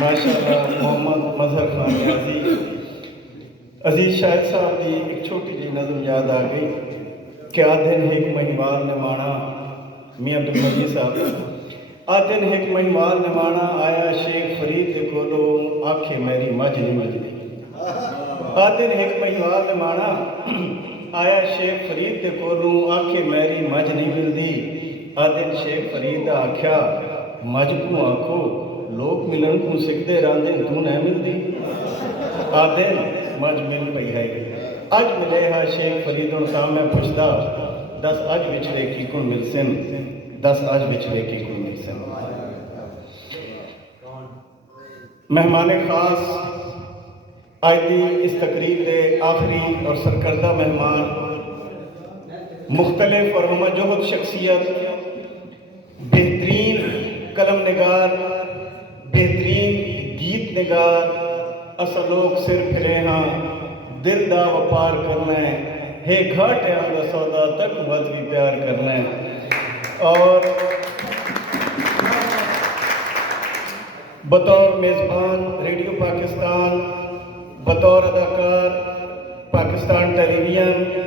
ماشاءاللہ محمد مظہر خان نیازی عزیز شاہد صاحب کی ایک چھوٹی جی نظم یاد آ گئی کہ آدھن ایک مہیوال نے مانا میاں عبد المجید صاحب آدھن ایک مہیوال نے مانا آیا شیخ فرید دے کولو آکھے میری مجھ نہیں مجدی آدھن ایک مہیوال نے مانا آیا شیخ فرید دے کولو آکھے میری مجھ نہیں ملدی آدھن شیخ فرید آکھیا مجھ کو آکھو لوگ ملن کو سکھتے راندے تو نہیں ملدی آدھن مجھ مل پئی ہے اج ملے ہا شیخ فرید صاحب میں پوچھتا دس اج وچھڑے کی کن مل سن دس اج وچھڑے کی کن مل سن مہمان خاص آج دی اس تقریب دے آخری اور سرکردہ مہمان مختلف اور ہمہ جہد شخصیت بہترین قلم نگار بہترین گیت نگار اسا لوگ سر پھرے ہاں دل دا وپار کرنا ہے گھاٹے آنگا سودا تک وز بھی پیار کرنا ہے اور بطور میزبان ریڈیو پاکستان بطور اداکار پاکستان ٹیلی ویژن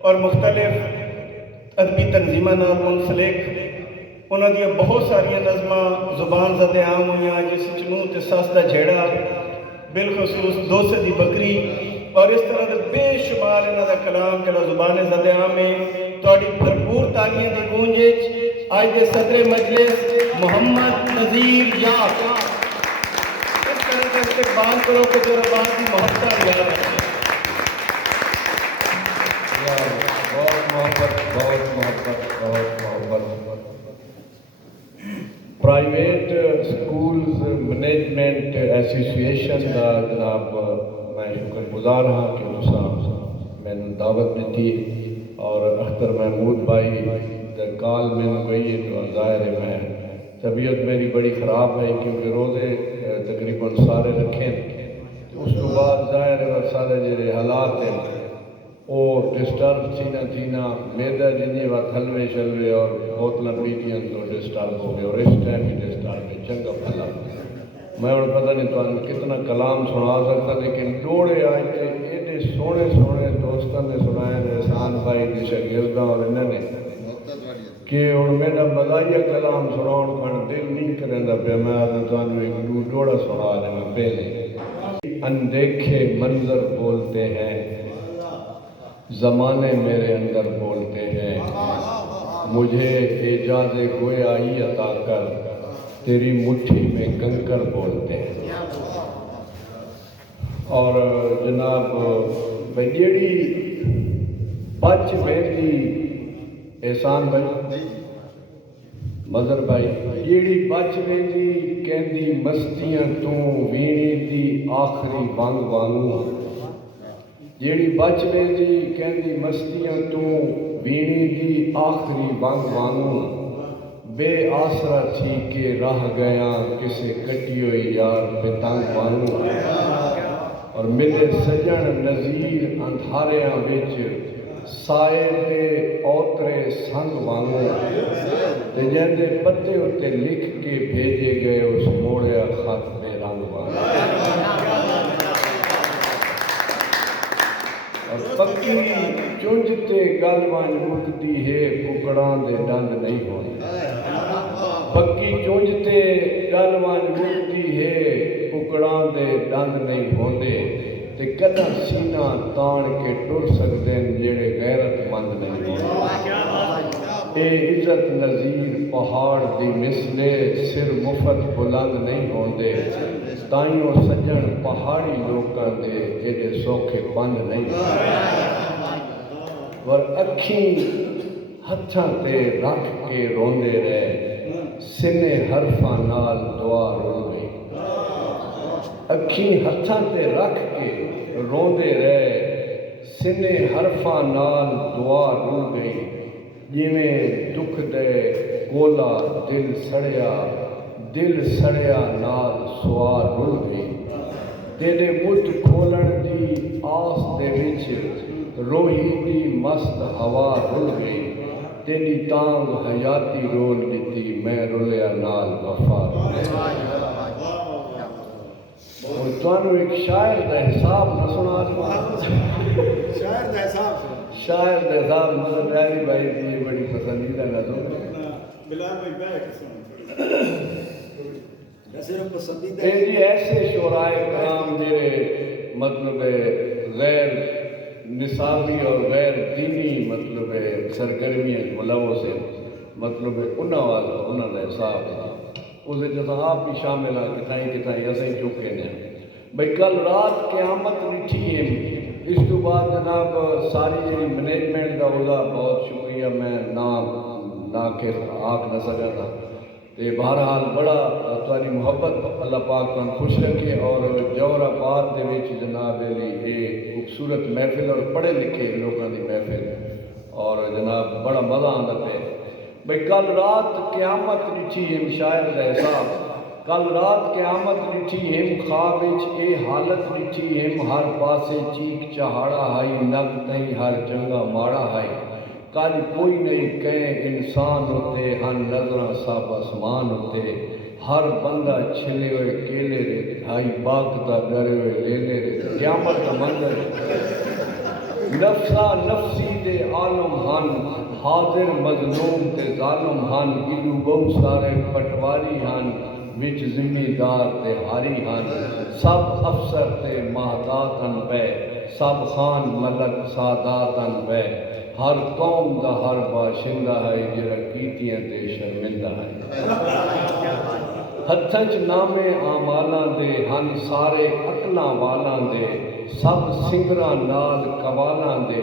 اور مختلف ادبی تنظیموں نال منسلک انہاں دیا بہت ساری نظماں زبان زدے عام ہوئیاں جس چنوں تے ساس دا جھیڑا بالخصوص دوست دی بکری اور اس طرح دے بے شمار انہاں دا کلام جڑا زبان زدے عام ہے تہاڈی بھرپور تالیاں دی گونج وچ اج دے صدر مجلس محمد نذیر یاق اس طرح کا استقبال کرو کہ جو ربان کی محبت یاد رکھے بہت محبت پرائیویٹ سکولز مینجمنٹ ایسوسیشن کا جناب میں شکر گزار ہاں کہ تساں مینوں دعوت دیتی اور اختر محمود بھائی کال مینوں گئی ہے تو ظاہر ہے میں طبیعت میری بڑی خراب ہے کیونکہ روزے تقریباً سارے رکھیں اس تو بعد ظاہر ہے سارے جڑے حالات ہیں وہ ڈسٹرب تھینا میدا جنی وقت حلوے شلوے اور بوتلیں پیٹیاں تو ڈسٹرب ہو گئے اور اس ٹائم بھی ڈسٹرب ہے چنگا پھلا میں اور پتہ نہیں تو کتنا کلام سنا سکتا لیکن ڈوڑے آج کے ایڈے سونے سونے دوستوں نے سنائے احسان بھائی کے شاگرداں اور انہوں نے کہ ہوں میرا مزاحیہ کلام سناؤ کھڑ دل نہیں کرتا پیا میں آدھا تمہیں ایک ڈوڑا سنا رہے میں پہلے اندیکھے منظر بولتے ہیں زمانے میرے اندر بولتے ہیں مجھے اعجاز گویائی عطا کر تیری مٹھی میں کنکر بولتے ہیں اور جناب بھیڑی بچ بیٹی احسان بھائی مظہر بھائی جیڑی بچ بیٹی کہندی مستیاں تو ویڑی دی آخری ونگ وانگوں جیڑی بچ بیٹی کہندی مستیاں تو ویڑی دی آخری ونگ وانگوں بے آسرا تھی کہ رہ گیا کسے کٹی ہوئی یار پتنگ وانگوں اور میرے سجن نظیر اندھاریاں وچ سائے تے اوترے سنگ وانگوں تے جندے پتے اتے لکھ کے بھیجے گئے اس موڑیا خط بے رنگ وانگوں اور پکی چونجتے گل وانج مکتی ہے ککڑاں دے ڈنڈ نہیں ہوندے پکی چونجتے گل وانج مکتی ہے ککڑاں دے ڈنڈ نہیں ہوندے تے کداں سینہ تان کے ٹر سکدے جڑے غیرت مند نہیں ہوندے اے عزت نظیر پہاڑ دی مثلے سر مفت بلند نہیں ہوندے تائیوں سجن پہاڑی لوکاں دے ایڈے سوکھے بند نہیں اور اکھیں ہتھاں تے رکھ کے روندے رہے سنے حرفاں نال دعا رول گئی اکھیں ہتھاں تے رکھ کے روندے رہے سنے حرفاں نال دعا رول گئی جویں دکھ دے گولا دل سڑیا نال سوار رل گئی تیرے مٹھ کھولن دی آس دے وچ روحی دی مست ہوا رل گئی تیری تانگ حیاتی رول دیتی میں رلیا نال وفا ਤੁਹਾਨੂੰ ਇੱਕ ਸ਼ਾਇਰ ਦਾ ਹਿਸਾਬ ਨਾ ਸੁਣਾ ਦਵਾਂ। شاعر کا حساب سے شاعر کا حساب مطلب پیاری بھائی کی بڑی پسندیدہ نظم ہے۔ بلال بھائی بیٹھ سن صرف پسندیدہ یہ جی ایسے شعرائے کرام میرے مطلب غیر نصابی اور غیر دینی مطلب سرگرمیاں ملوث سے مطلب انہاں والا انہاں کا حساب ہے اس جیسا آپ بھی شامل آ کتائیں ایسے چکے ہیں بھائی کل رات قیامت لٹھی ہے اس تو بعد جناب ساری جی مینجمنٹ کا وہاں بہت شکریہ میں نہ کہ آکھ نہ سکا تھا تے بہرحال بڑا تاری محبت اللہ پاک تم خوش رکھے اور جوہر آباد دے وچ جناب علی یہ خوبصورت محفل اور پڑھے لکھے لوگوں کی محفل اور جناب بڑا مزہ آتا پہ بھئی کل رات قیامت لٹھی ہم شاعر کا حساب کل رات قیامت لٹھی ہم خواب وچ اے حالت لٹھی ہم ہر پاسے چیخ چہاڑا ہائی نگ تئی ہر چنگا ماڑا ہائی کل کوئی نہیں کہیں انسان ہوتے ہر نظراں سب آسمان ہوتے ہر بندہ چھلے ہوئے کیلے رے ہائی باغ دا ڈرے ہوئے لیلے رے قیامت کا منظر نفسا نفسی دے عالم ہن حاضر مظلوم تے ظالم ہن گلو بہو سارے پٹواری ہن وچ ذمہ دار تے ہاری ہن سب افسر تے مہتات ہن پہ سب خان ملک سادات ہن پہ ہر قوم دا ہر باشندہ ہے جڑا کیتیاں تے شرمندہ ہے ہتھاں چ نامے آمالاں دے ہن سارے عقلاں والاں دے سب سنگراں نال قوالاں دے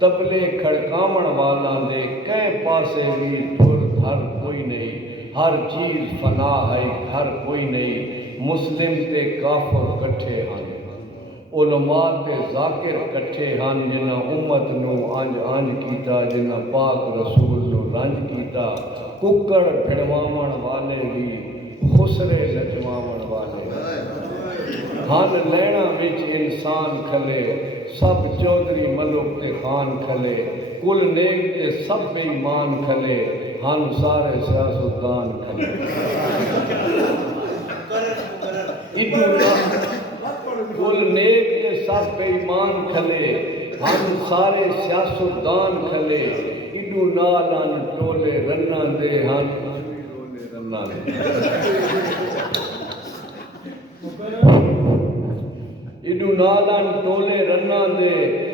تبلے کھڑکاون والاں دے کئے پاسے وی ٹر ہر کوئی نہیں ہر چیز فنا ہے ہر کوئی نہیں مسلم تے کافر کٹھے ہن علماء تے ذاکر کٹھے ہن جنہاں امت نو انج کیتا جنہاں پاک رسول نو رنج کیتا ککڑ بھڑواون والے بھی خسرے لجواون والے ہن لینا وچ انسان کھلے سب چودھری ملک تے خان کھلے کل نیک تے سب بے ایمان کھلے ہن سارے سیاستدان کھلے کل نیک تے سب بے ایمان کھلے ہن سارے سیاستدان کھلے اڈو نالان ٹولے رناں دے ہن رناں دے اڈو نالان ٹولے رناں دے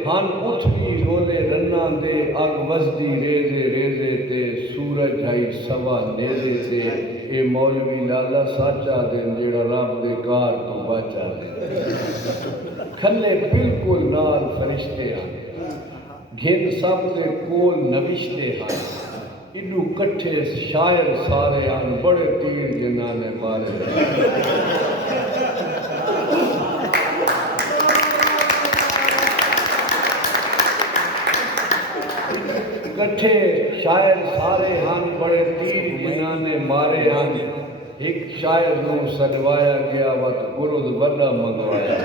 ہن اٹھدی رولے رناں دے اگ وسدی ریزے ریزے تے سورج ہائی سوا نیزے تے اے مولوی لالا ساچا دے جیڑا رب دے کار تو بچا دے کھلے بالکل نال فرشتے ہیں گھن سب دے کول نوشتے ہیں اڈو کٹھے شاعر سارے ہیں بڑے تیر جنہاں نے مارے کٹھے شاعر سارے ہن بڑے تیر جنہاں نے مارے ہن ایک شاعر نو سجوایا گیا وقت گرد وڈا منگوایا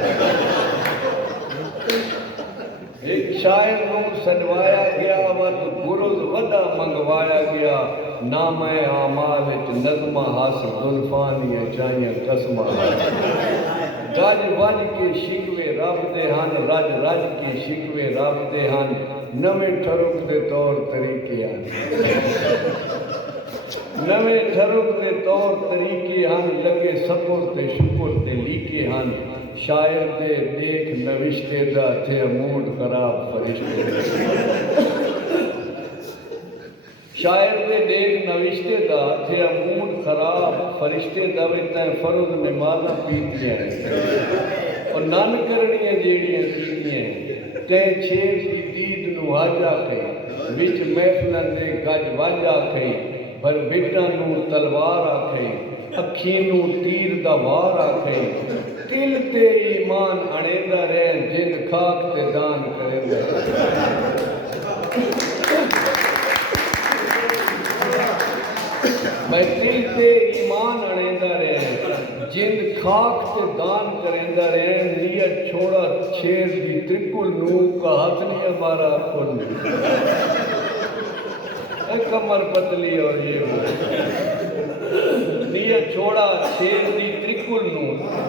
ایک شاعر نو سجوایا گیا وقت گرد وڈا منگوایا گیا نام اعمال وچ نظمہ حاصل زلفانیاں چاہیاں قسمہ گج وج کے شکوے رب دے ہن رج رج کے شکوے رب دے ہن نویں ٹھرک دے طور طریقے ہیں نویں ٹھرک دے طور طریقے ہن لگے سکر تے شکر تے لیکے ہن شاعر دے دیکھ نوشتے دا تھے موڈ خراب فرشتے شاعر دے دیکھ نوشتے دا تھے موڈ خراب فرشتے دا ویتاں فرض نمازاں پیتیاں ہیں اور نان کرنیاں جیڑیاں پیتیاں ہیں کہیں چھیر کی دید نو آجا کہیں وچ محفلن دے گج واجا کہیں پر بکٹاں نو تلوار آکھیں اکھیں نو تیر دا وار آکھیں دل تے ایمان اڑیندا رہن جن خاک تے دان کریندا میں دل تے ایمان اڑیندا رہن جن خاک تے دان کریندا رہن نیت چھوڑا چھیر دی ترکل نو کہت نہیں ہمارا کل کمر پتلی اور یہ نیت چھوڑا چھیر دی ترکل نو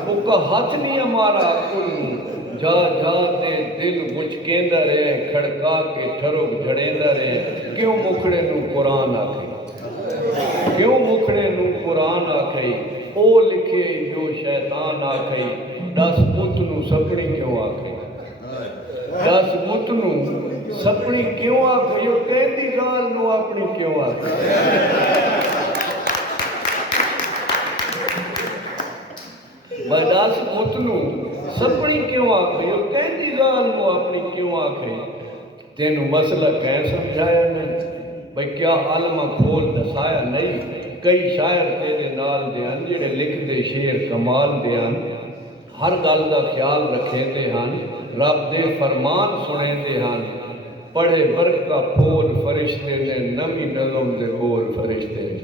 وہ کا ہاتھ نہیں ہمارا کل جا جا تے دل مچکیندا رہے کھڑکا کے ٹھرک جھڑیندا رہے کیوں مکھڑے نو قرآن آکھے کیوں مکھڑے نو قرآن آکھے او لکھے جو شیطان آکھے دس بت نو سپڑی کیوں آکھے دس بت نو سپڑی کیوں آکھے جو کہندی گال نو اپنی کیوں آکھے دس بت نو سپڑی کیوں آکھے جو کہندی گال نو اپنی کیوں آکھے تینوں مسئلہ کہیں سمجھایا نہیں بھئی کیا عالمہ کھول دسایا نہیں کئی شاعر تیرے نال دیان جڑے لکھ دے شعر کمال دیان ہر گل دا خیال رکھے دے ہن رب دے فرمان سنے دے ہن پڑھے برکا پھول فرشتے نے نمی نظم دے بول فرشتے نے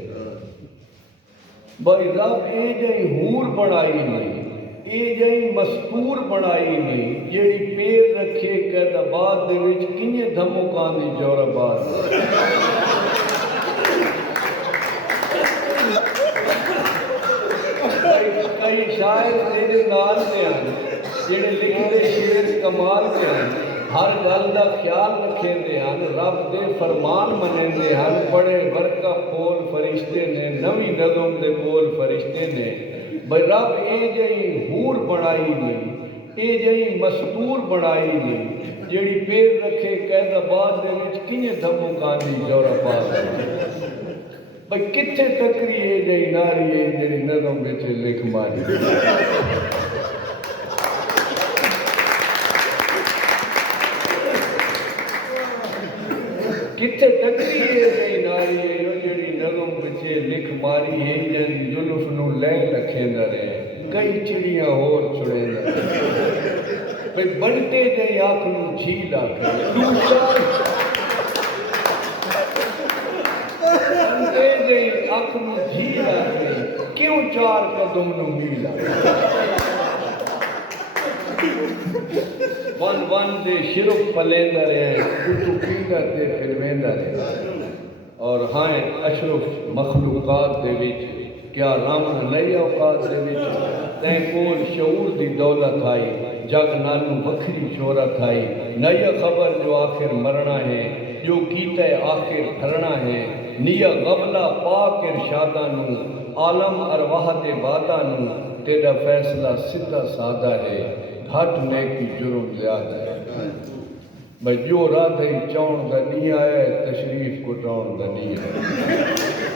بھائی رب اے جائی حور بنائی نہیں اے جائی مستور بنائی نہیں جیڑی پیر رکھے قید آباد دے وچ کنیے دھمکان دی جور آباد کئی شاعر تیرے نال دے ہیں جڑے لکھدے شعر کمال دے ہیں ہر گل دا خیال رکھے دے ہیں رب دے فرمان منے دے ہیں بڑے برکا پھول فرشتے نے نوی نظم دے بول فرشتے نے بھئی رب اے جئی حور بنائی نہیں اے جئی مستور بنائی نہیں جڑی پیر رکھے قید آباد دے وچ کنے دھمو کانی جورا پاس بھئی کتھے تکری اے جئی ناری اے جڑی نظم وچ لکھ ماری کتھے تکری اے جئی ناری اے جڑی نظم وچ لکھ ماری ہے جن زلف نو لے رکھیندا رہے کئی چڑیاں اور چھڑیندا رہے بھئی بنٹے جئی آنکھ نو جھیل آکھے بنٹے جئی آنکھ نو جھیل آکھے کیوں چار قدم نو میل آکھے ون ون دے شرک پلیندہ رہے کٹو پیندا تے پھر ویندا رہے اور ہائیں اشرف مخلوقات دے وچ کیا رامن نئی اوقات دے وچ تیں کول شعور دی دولت آئی جگ نالوں وکھری شہرت آئی نئی خبر جو آخر مرنا ہے جو کیتے آخر بھرنا ہے نیا غبلہ پاک ارشادہ نو عالم ارواح دے بادہ نو تیرا فیصلہ سدھا سادہ ہے گھٹ نیکی جرم زیادہ ہے بھئی جو رادھائی چون دا نہیں آئے تشریف کو ٹون دا نہیں ہے